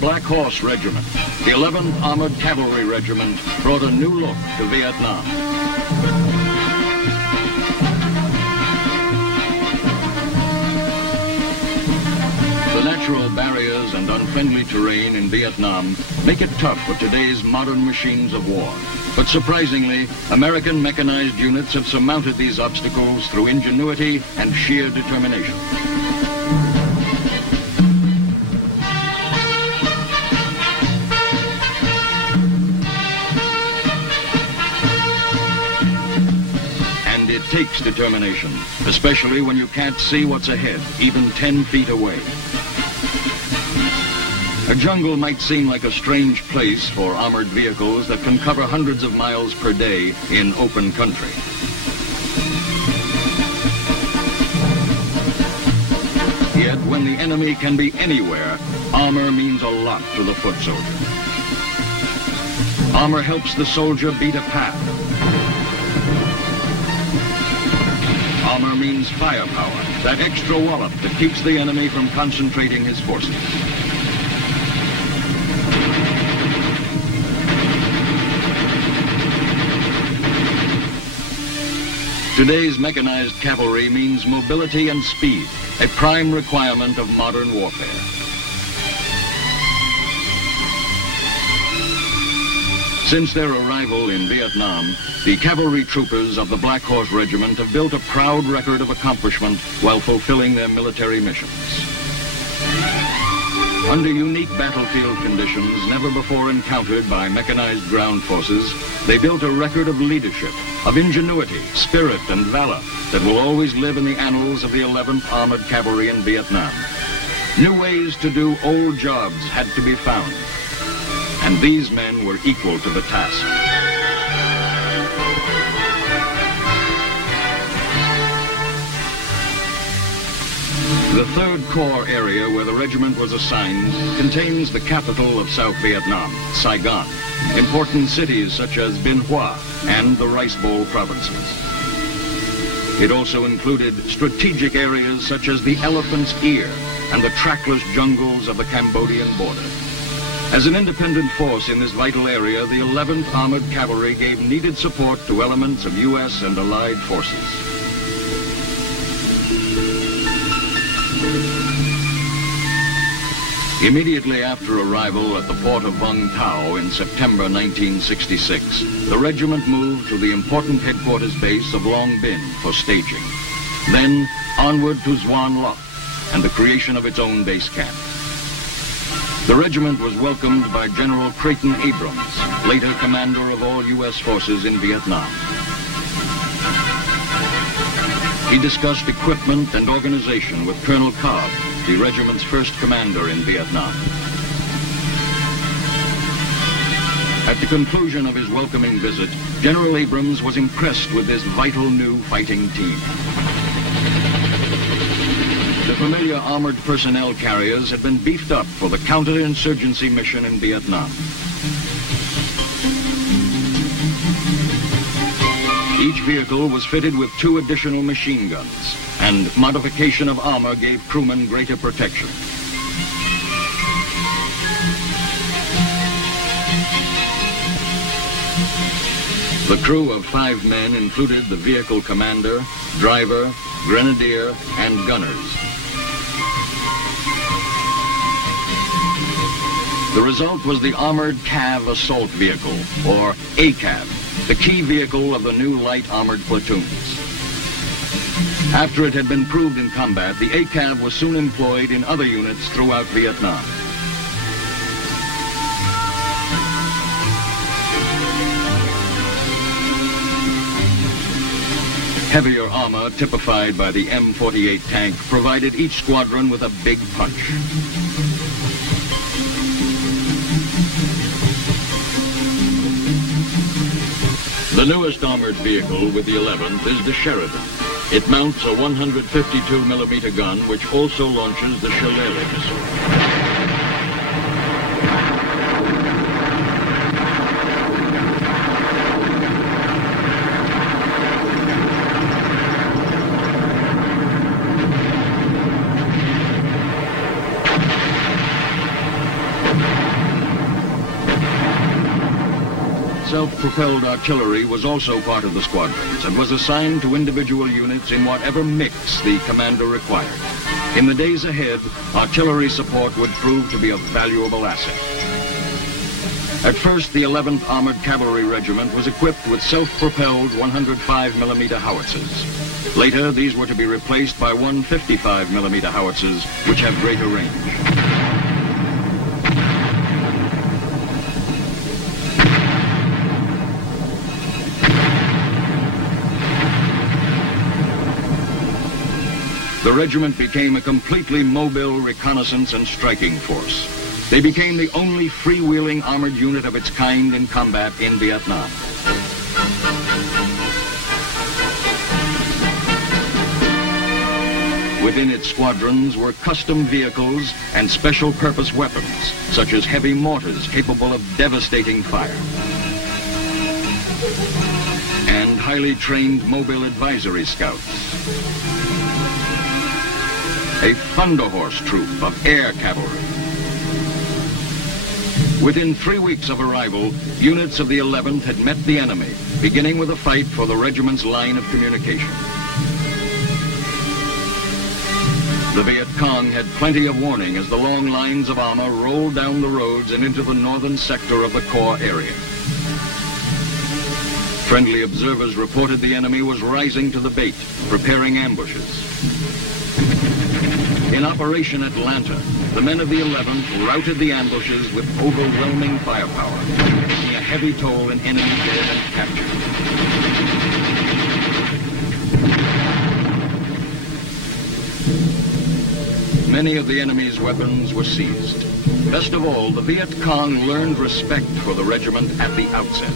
Black Horse Regiment, the 11th Armored Cavalry Regiment, brought a new look to Vietnam. The natural barriers and unfriendly terrain in Vietnam make it tough for today's modern machines of war. But surprisingly, American mechanized units have surmounted these obstacles through ingenuity and sheer determination. And it takes determination, especially when you can't see what's ahead, even 10 feet away. A jungle might seem like a strange place for armored vehicles that can cover hundreds of miles per day in open country. Yet when the enemy can be anywhere, armor means a lot to the foot soldier. Armor helps the soldier beat a path. Armor means firepower, that extra wallop that keeps the enemy from concentrating his forces. Today's mechanized cavalry means mobility and speed, a prime requirement of modern warfare. Since their arrival in Vietnam, the cavalry troopers of the Black Horse Regiment have built a proud record of accomplishment while fulfilling their military missions. Under unique battlefield conditions never before encountered by mechanized ground forces, they built a record of leadership, of ingenuity, spirit, and valor that will always live in the annals of the 11th Armored Cavalry in Vietnam. New ways to do old jobs had to be found, and these men were equal to the task. The 3rd Corps area where the regiment was assigned contains the capital of South Vietnam, Saigon, important cities such as Binh and the Rice Bowl provinces. It also included strategic areas such as the Elephant's Ear and the trackless jungles of the Cambodian border. As an independent force in this vital area, the 11th Armored Cavalry gave needed support to elements of U.S. and Allied forces. Immediately after arrival at the port of Vung Tau in September 1966, the regiment moved to the important headquarters base of Long Binh for staging. Then onward to Xuan Loc and the creation of its own base camp. The regiment was welcomed by General Creighton Abrams, later commander of all U.S. forces in Vietnam. He discussed equipment and organization with Colonel Cobb, the regiment's first commander in Vietnam. At the conclusion of his welcoming visit, General Abrams was impressed with this vital new fighting team. The familiar armored personnel carriers had been beefed up for the counterinsurgency mission in Vietnam. Each vehicle was fitted with 2 additional machine guns, and modification of armor gave crewmen greater protection. The crew of 5 men included the vehicle commander, driver, grenadier, and gunners. The result was the Armored Cav Assault Vehicle, or ACAV, the key vehicle of the new light armored platoons. After it had been proved in combat, the ACAV was soon employed in other units throughout Vietnam. Heavier armor, typified by the M48 tank, provided each squadron with a big punch. The newest armored vehicle with the 11th is the Sheridan. It mounts a 152mm gun, which also launches the Shillelagh missile. Self-propelled artillery was also part of the squadrons and was assigned to individual units in whatever mix the commander required. In the days ahead, artillery support would prove to be a valuable asset. At first, the 11th Armored Cavalry Regiment was equipped with self-propelled 105mm howitzers. Later, these were to be replaced by 155mm howitzers, which have greater range. The regiment became a completely mobile reconnaissance and striking force. They became the only freewheeling armored unit of its kind in combat in Vietnam. Within its squadrons were custom vehicles and special purpose weapons, such as heavy mortars capable of devastating fire, and highly trained mobile advisory scouts. A Thunder Horse troop of air cavalry. Within 3 weeks of arrival, units of the 11th had met the enemy, beginning with a fight for the regiment's line of communication. The Viet Cong had plenty of warning as the long lines of armor rolled down the roads and into the northern sector of the core area. Friendly observers reported the enemy was rising to the bait, preparing ambushes. In Operation Atlanta, the men of the 11th routed the ambushes with overwhelming firepower, taking a heavy toll in enemy dead and captured. Many of the enemy's weapons were seized. Best of all, the Viet Cong learned respect for the regiment at the outset.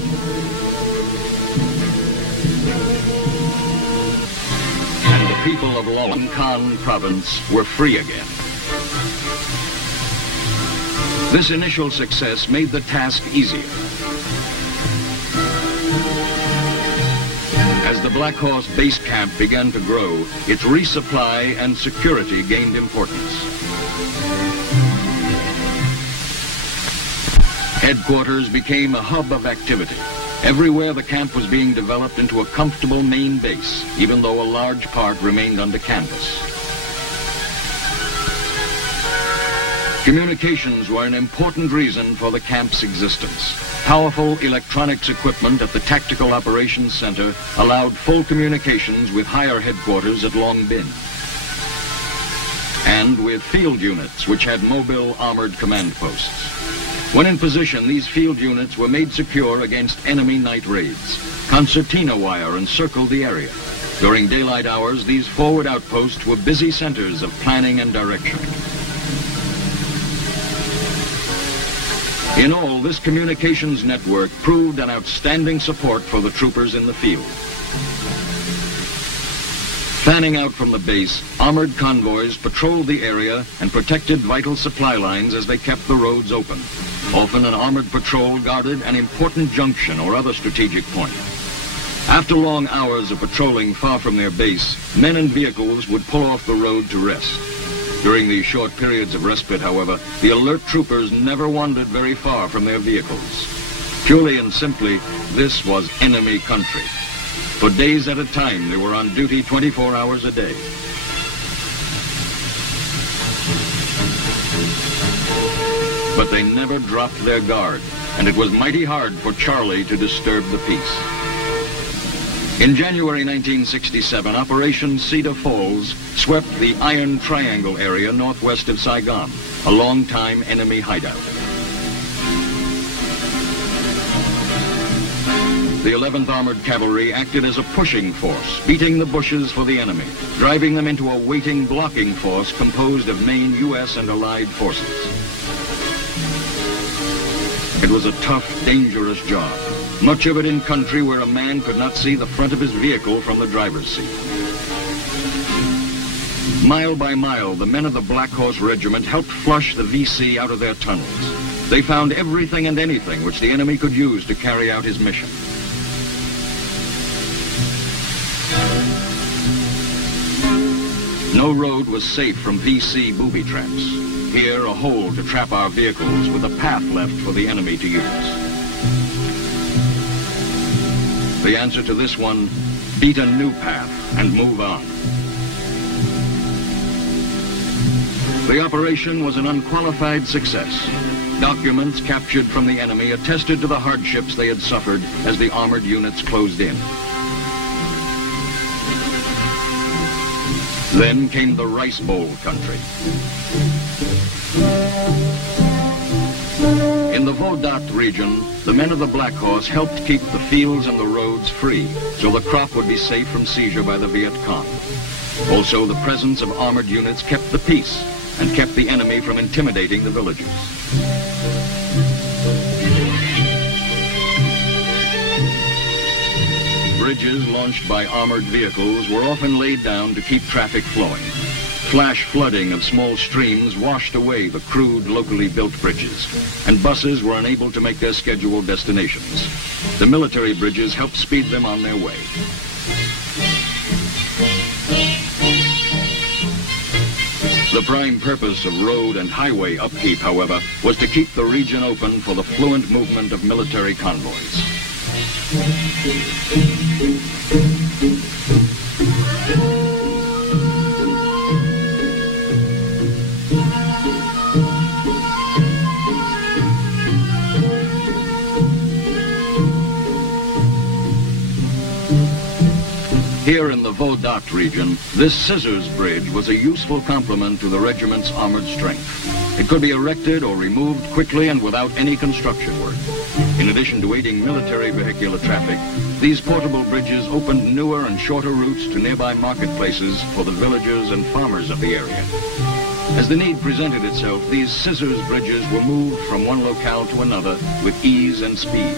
And the people of Long Con province were free again. This initial success made the task easier. As the Black Horse base camp began to grow, its resupply and security gained importance. Headquarters became a hub of activity. Everywhere the camp was being developed into a comfortable main base, even though a large part remained under canvas. Communications were an important reason for the camp's existence. Powerful electronics equipment at the Tactical Operations Center allowed full communications with higher headquarters at Long Binh, and with field units which had mobile armored command posts. When in position, these field units were made secure against enemy night raids. Concertina wire encircled the area. During daylight hours, these forward outposts were busy centers of planning and direction. In all, this communications network proved an outstanding support for the troopers in the field. Fanning out from the base, armored convoys patrolled the area and protected vital supply lines as they kept the roads open. Often an armored patrol guarded an important junction or other strategic point. After long hours of patrolling far from their base, men and vehicles would pull off the road to rest. During these short periods of respite, however, the alert troopers never wandered very far from their vehicles. Purely and simply, this was enemy country. For days at a time, they were on duty 24 hours a day. But they never dropped their guard, and it was mighty hard for Charlie to disturb the peace. In January 1967, Operation Cedar Falls swept the Iron Triangle area northwest of Saigon, a long-time enemy hideout. The 11th Armored Cavalry acted as a pushing force, beating the bushes for the enemy, driving them into a waiting blocking force composed of main U.S. and Allied forces. It was a tough, dangerous job, much of it in country where a man could not see the front of his vehicle from the driver's seat. Mile by mile, the men of the Black Horse Regiment helped flush the VC out of their tunnels. They found everything and anything which the enemy could use to carry out his mission. No road was safe from VC booby traps. Here, a hole to trap our vehicles with a path left for the enemy to use. The answer to this one, beat a new path and move on. The operation was an unqualified success. Documents captured from the enemy attested to the hardships they had suffered as the armored units closed in. Then came the Rice Bowl country. In the Vung Tau region, the men of the Black Horse helped keep the fields and the roads free, so the crop would be safe from seizure by the Viet Cong. Also, the presence of armored units kept the peace and kept the enemy from intimidating the villages. Bridges launched by armored vehicles were often laid down to keep traffic flowing. Flash flooding of small streams washed away the crude, locally built bridges, and buses were unable to make their scheduled destinations. The military bridges helped speed them on their way. The prime purpose of road and highway upkeep, however, was to keep the region open for the fluent movement of military convoys. Here in the Vung Tau region, this scissors bridge was a useful complement to the regiment's armored strength. It could be erected or removed quickly and without any construction work. In addition to aiding military vehicular traffic, these portable bridges opened newer and shorter routes to nearby marketplaces for the villagers and farmers of the area. As the need presented itself, these scissors bridges were moved from one locale to another with ease and speed.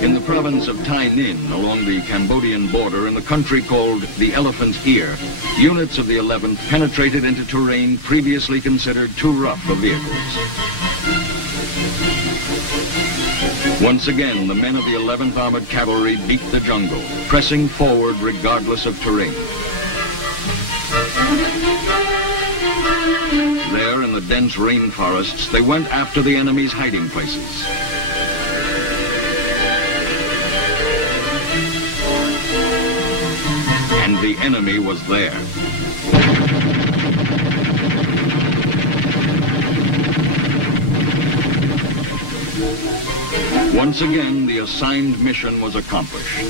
In the province of Tai Ninh, along the Cambodian border in the country called the Elephant Ear, units of the 11th penetrated into terrain previously considered too rough for vehicles. Once again, the men of the 11th Armored Cavalry beat the jungle, pressing forward regardless of terrain. There, in the dense rainforests, they went after the enemy's hiding places. And the enemy was there. Once again, the assigned mission was accomplished.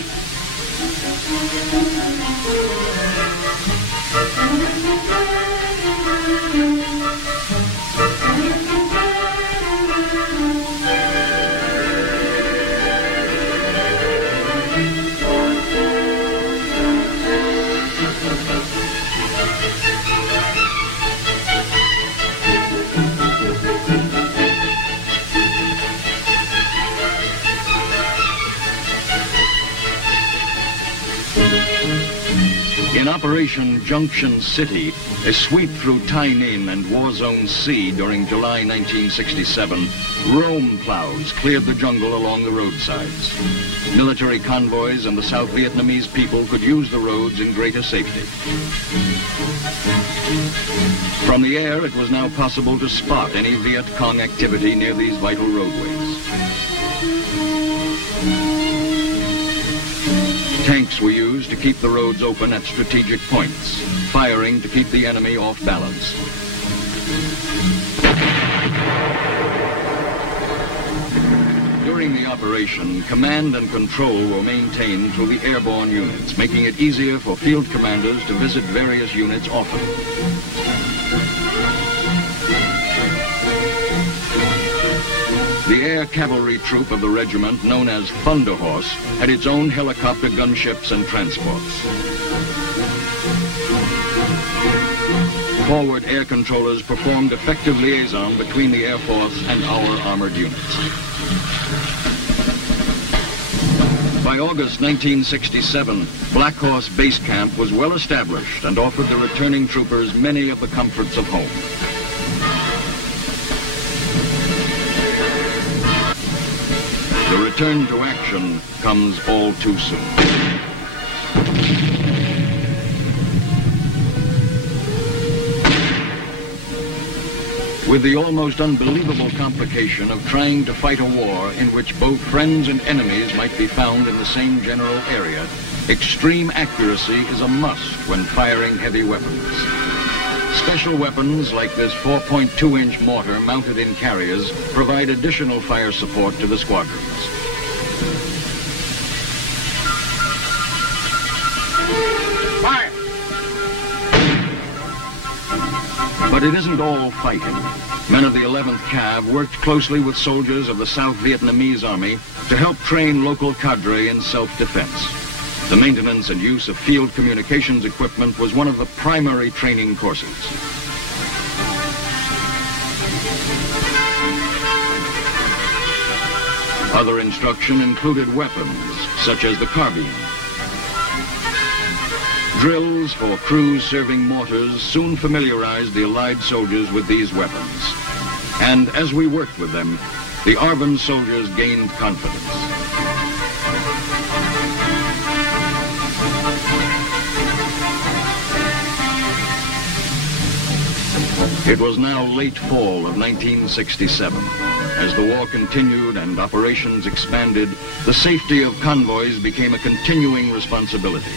In Operation Junction City, a sweep through Tai Ninh and War Zone C during July 1967, roam plows cleared the jungle along the roadsides. Military convoys and the South Vietnamese people could use the roads in greater safety. From the air, it was now possible to spot any Viet Cong activity near these vital roadways. Tanks were used to keep the roads open at strategic points, firing to keep the enemy off balance. During the operation, command and control were maintained through the airborne units, making it easier for field commanders to visit various units often. The air cavalry troop of the regiment, known as Thunder Horse, had its own helicopter gunships and transports. Forward air controllers performed effective liaison between the Air Force and our armored units. By August 1967, Black Horse Base Camp was well established and offered the returning troopers many of the comforts of home. The return to action comes all too soon. with the almost unbelievable complication of trying to fight a war in which both friends and enemies might be found in the same general area, extreme accuracy is a must when firing heavy weapons. Special weapons like this 4.2-inch mortar mounted in carriers provide additional fire support to the squadrons. Fire! But it isn't all fighting. Men of the 11th Cav worked closely with soldiers of the South Vietnamese Army to help train local cadre in self-defense. The maintenance and use of field communications equipment was one of the primary training courses. Other instruction included weapons, such as the carbine. Drills for crews serving mortars soon familiarized the Allied soldiers with these weapons. And as we worked with them, the ARVN soldiers gained confidence. It was now late fall of 1967. As the war continued and operations expanded, the safety of convoys became a continuing responsibility.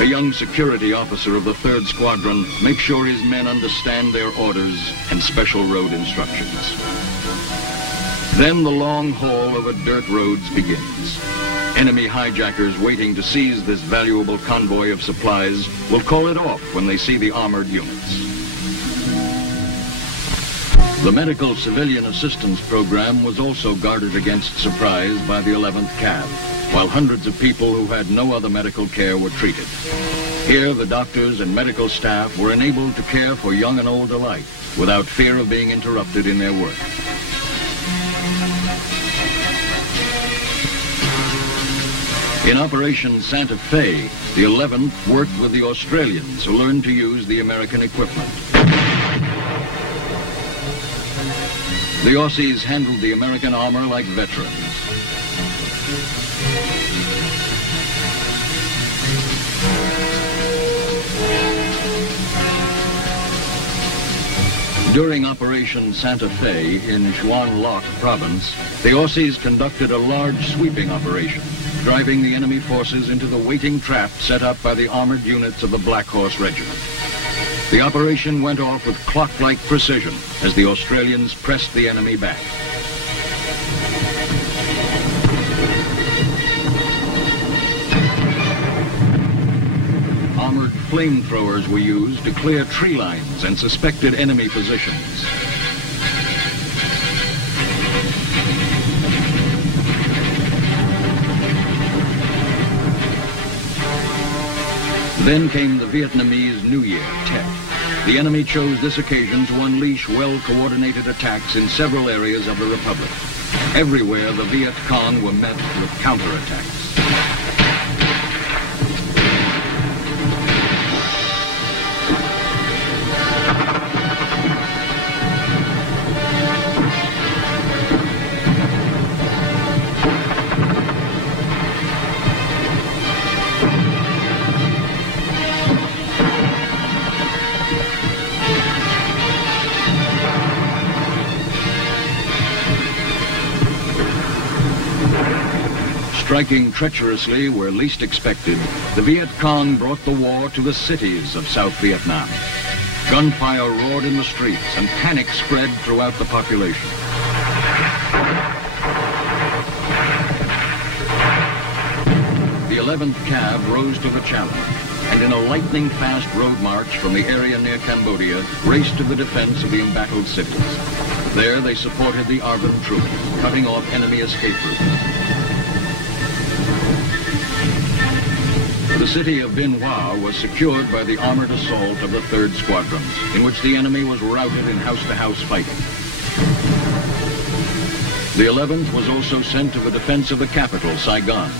A young security officer of the 3rd Squadron makes sure his men understand their orders and special road instructions. Then the long haul over dirt roads begins. Enemy hijackers waiting to seize this valuable convoy of supplies will call it off when they see the armored units. The Medical Civilian Assistance Program was also guarded against surprise by the 11th Cav, while hundreds of people who had no other medical care were treated. Here, the doctors and medical staff were enabled to care for young and old alike without fear of being interrupted in their work. In Operation Santa Fe, the 11th worked with the Australians who learned to use the American equipment. The Aussies handled the American armor like veterans. During Operation Santa Fe in Xuan Loc province, the Aussies conducted a large sweeping operation, driving the enemy forces into the waiting trap set up by the armored units of the Black Horse Regiment. The operation went off with clock-like precision as the Australians pressed the enemy back. Armored flamethrowers were used to clear tree lines and suspected enemy positions. Then came the Vietnamese New Year, Tet. The enemy chose this occasion to unleash well-coordinated attacks in several areas of the Republic. Everywhere, the Viet Cong were met with counterattacks. Striking treacherously where least expected, the Viet Cong brought the war to the cities of South Vietnam. Gunfire roared in the streets and panic spread throughout the population. The 11th Cav rose to the challenge, and in a lightning-fast road march from the area near Cambodia, raced to the defense of the embattled cities. There they supported the ARVN troops, cutting off enemy escape routes. The city of Binh Hoa was secured by the armored assault of the 3rd Squadron, in which the enemy was routed in house-to-house fighting. The 11th was also sent to the defense of the capital, Saigon.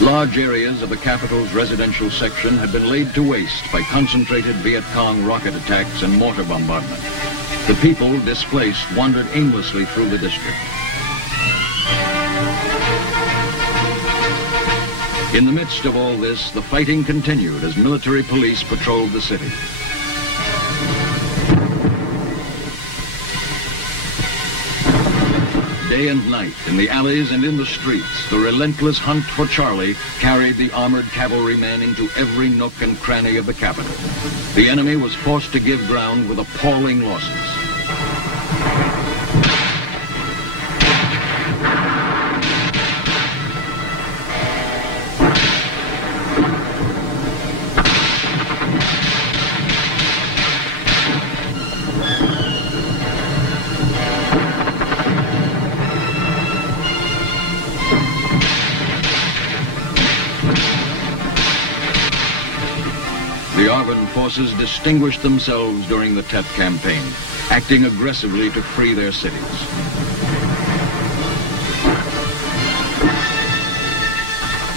Large areas of the capital's residential section had been laid to waste by concentrated Viet Cong rocket attacks and mortar bombardment. The people, displaced, wandered aimlessly through the district. In the midst of all this, the fighting continued as military police patrolled the city. day and night, in the alleys and in the streets, the relentless hunt for Charlie carried the armored cavalrymen into every nook and cranny of the capital. The enemy was forced to give ground with appalling losses. The Arvin forces distinguished themselves during the Tet campaign, acting aggressively to free their cities.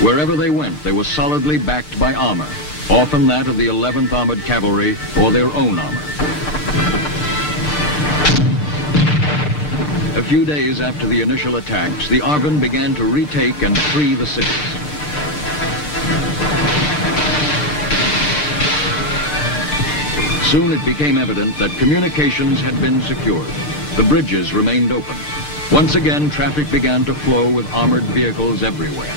Wherever they went, they were solidly backed by armor, often that of the 11th Armored Cavalry or their own armor. A few days after the initial attacks, the Arvin began to retake and free the cities. Soon it became evident that communications had been secured. The bridges remained open. Once again, traffic began to flow with armored vehicles everywhere.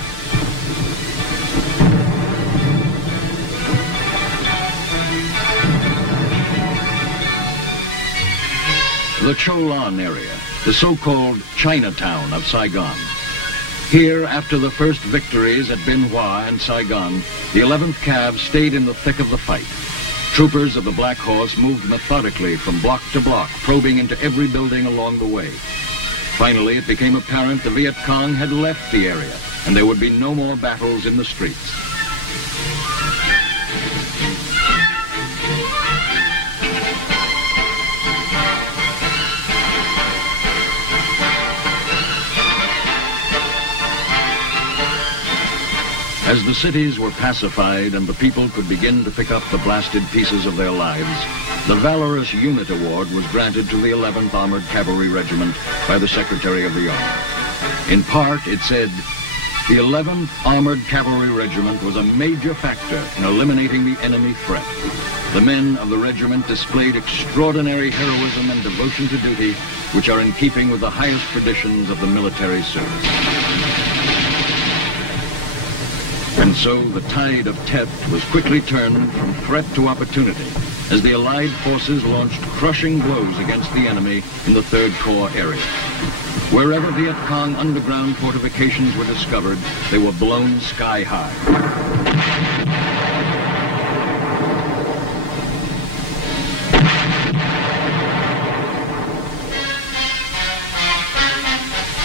The Cholan area, the so-called Chinatown of Saigon. Here, after the first victories at Binh and Saigon, the 11th Cav stayed in the thick of the fight. Troopers of the Black Horse moved methodically from block to block, probing into every building along the way. Finally, it became apparent the Viet Cong had left the area, and there would be no more battles in the streets. As the cities were pacified and the people could begin to pick up the blasted pieces of their lives, the Valorous Unit Award was granted to the 11th Armored Cavalry Regiment by the Secretary of the Army. In part, it said, the 11th Armored Cavalry Regiment was a major factor in eliminating the enemy threat. The men of the regiment displayed extraordinary heroism and devotion to duty, which are in keeping with the highest traditions of the military service. And so the tide of Tet was quickly turned from threat to opportunity as the Allied forces launched crushing blows against the enemy in the 3rd Corps area. Wherever Viet Cong underground fortifications were discovered, they were blown sky high.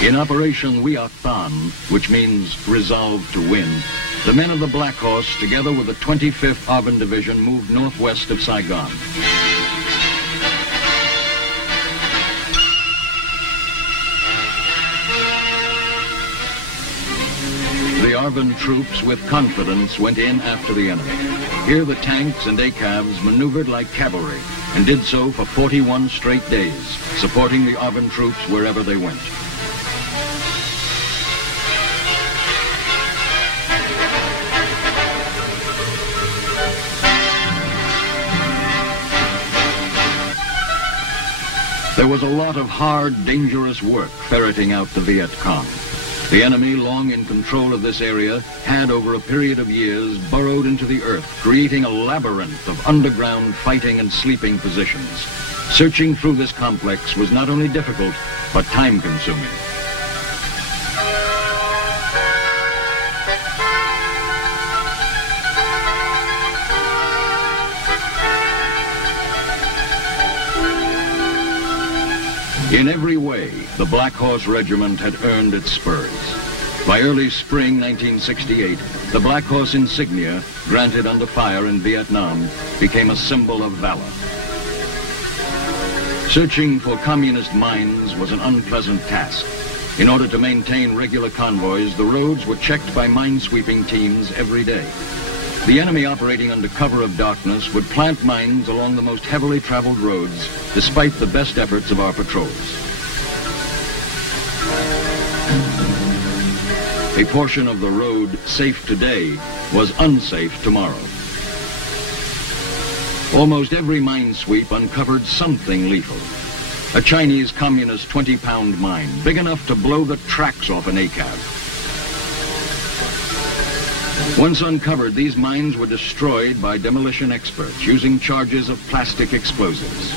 In Operation Viet Cong, which means resolve to win, the men of the Black Horse, together with the 25th Arvin Division, moved northwest of Saigon. The Arvin troops, with confidence, went in after the enemy. Here the tanks and ACAVs maneuvered like cavalry, and did so for 41 straight days, supporting the Arvin troops wherever they went. There was a lot of hard, dangerous work ferreting out the Viet Cong. The enemy, long in control of this area, had over a period of years burrowed into the earth, creating a labyrinth of underground fighting and sleeping positions. Searching through this complex was not only difficult, but time-consuming. In every way, the Black Horse Regiment had earned its spurs. By early spring 1968, the Black Horse insignia, granted under fire in Vietnam, became a symbol of valor. Searching for communist mines was an unpleasant task. In order to maintain regular convoys, the roads were checked by minesweeping teams every day. The enemy, operating under cover of darkness, would plant mines along the most heavily traveled roads, despite the best efforts of our patrols. A portion of the road safe today was unsafe tomorrow. Almost every minesweep uncovered something lethal. A Chinese communist 20-pound mine, big enough to blow the tracks off an ACAV. Once uncovered, these mines were destroyed by demolition experts using charges of plastic explosives.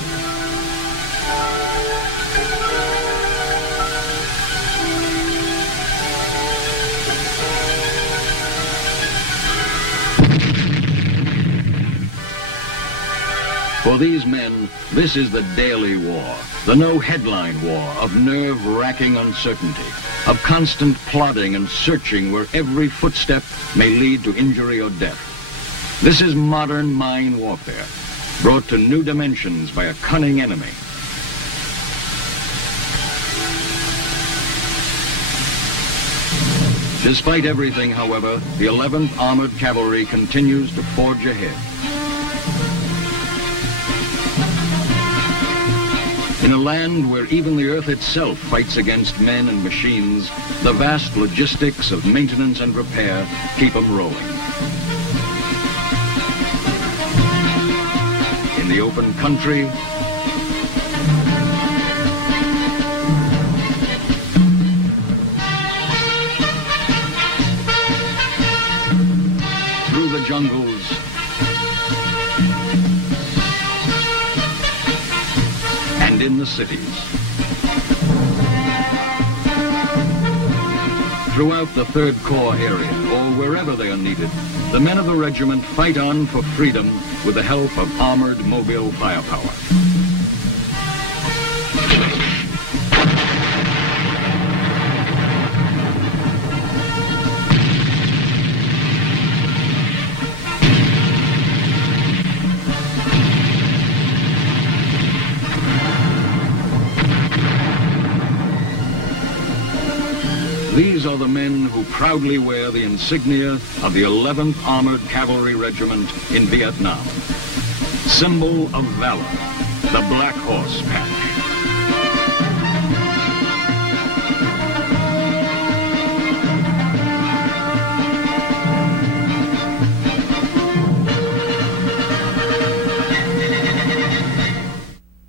For these men, this is the daily war, the no-headline war of nerve-wracking uncertainty, of constant plodding and searching where every footstep may lead to injury or death. This is modern mine warfare, brought to new dimensions by a cunning enemy. Despite everything, however, the 11th Armored Cavalry continues to forge ahead. In a land where even the earth itself fights against men and machines, the vast logistics of maintenance and repair keep them rolling. In the open country, through the jungles, and in the cities. Throughout the 3rd Corps area, or wherever they are needed, the men of the regiment fight on for freedom with the help of armored mobile firepower. These are the men who proudly wear the insignia of the 11th Armored Cavalry Regiment in Vietnam. Symbol of valor, the Black Horse patch.